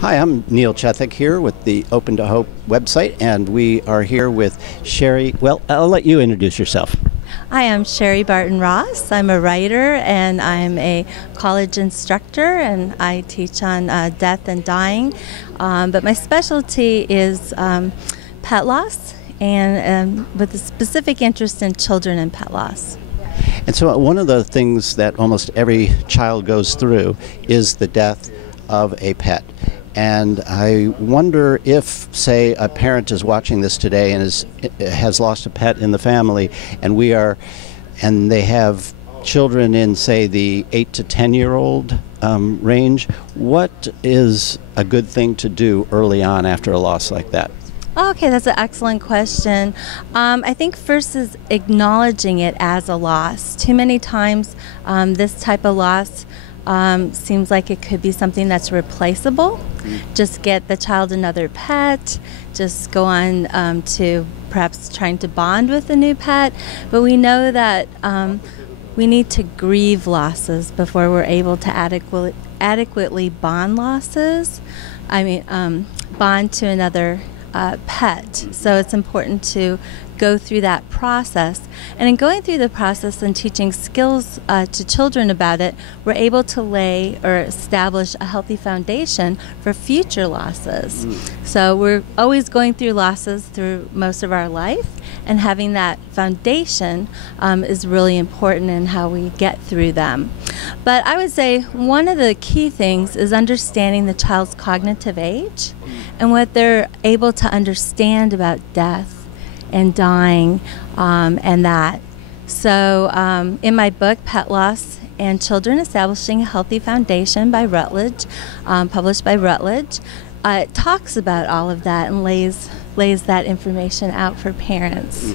Hi, I'm Neil Chethik here with the Open to Hope website, and we are here with Cheri. Well, I'll let you introduce yourself. Hi, I'm Cheri Ross. I'm a writer and I'm a college instructor, and I teach on death and dying. But my specialty is pet loss, and with a specific interest in children and pet loss. And so one of the things that almost every child goes through is the death of a pet. And I wonder if, say, a parent is watching this today and has lost a pet in the family, and they have children in, say, the 8 to 10-year-old range. What is a good thing to do early on after a loss like that? Okay, that's an excellent question. I think first is acknowledging it as a loss. Too many times this type of loss seems like it could be something that's replaceable. Just get the child another pet, just go on to perhaps trying to bond with a new pet. But we know that we need to grieve losses before we're able to adequately bond losses. Bond to another pet. So it's important to go through that process. And in going through the process and teaching skills to children about it, we're able to lay or establish a healthy foundation for future losses. So we're always going through losses through most of our life, and having that foundation is really important in how we get through them. But I would say one of the key things is understanding the child's cognitive age and what they're able to understand about death and dying and that. So in my book, Pet Loss and Children Establishing a Healthy Foundation by Routledge, published by Routledge, it talks about all of that and lays that information out for parents.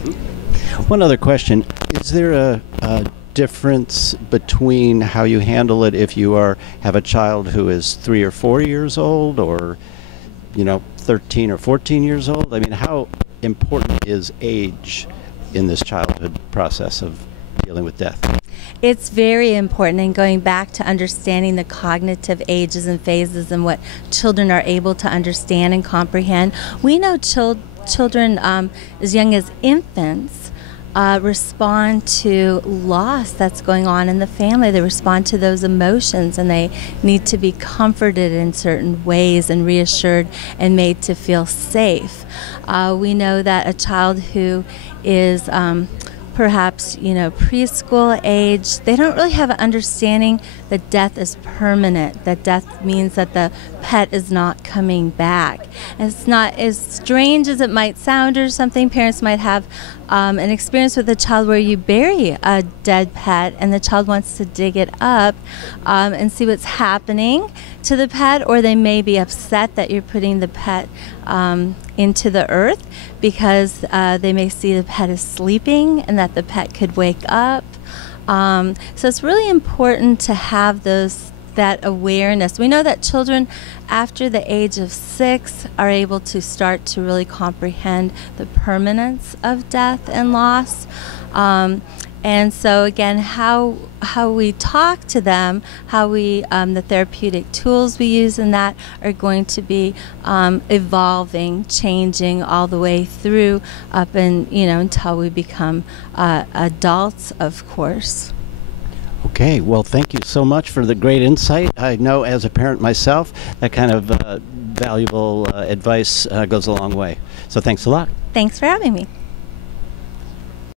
One other question. Is there a difference between how you handle it if you have a child who is 3 or 4 years old, or 13 or 14 years old? I mean, how important is age in this childhood process of dealing with death? It's very important, and going back to understanding the cognitive ages and phases and what children are able to understand and comprehend. We know children as young as infants respond to loss that's going on in the family. They respond to those emotions, and they need to be comforted in certain ways and reassured and made to feel safe. We know that a child who is perhaps preschool age, they don't really have an understanding that death is permanent, that death means that the pet is not coming back. And it's not as strange as it might sound or something. Parents might have an experience with a child where you bury a dead pet and the child wants to dig it up and see what's happening to the pet, or they may be upset that you're putting the pet into the earth because they may see the pet is sleeping and that the pet could wake up. So it's really important to have that awareness. We know that children after the age of 6 are able to start to really comprehend the permanence of death and loss. And so again, how we talk to them, how the therapeutic tools we use in that are going to be evolving, changing all the way through up and until we become adults, of course. Okay, well, thank you so much for the great insight. I know as a parent myself, that kind of valuable advice goes a long way. So thanks a lot. Thanks for having me.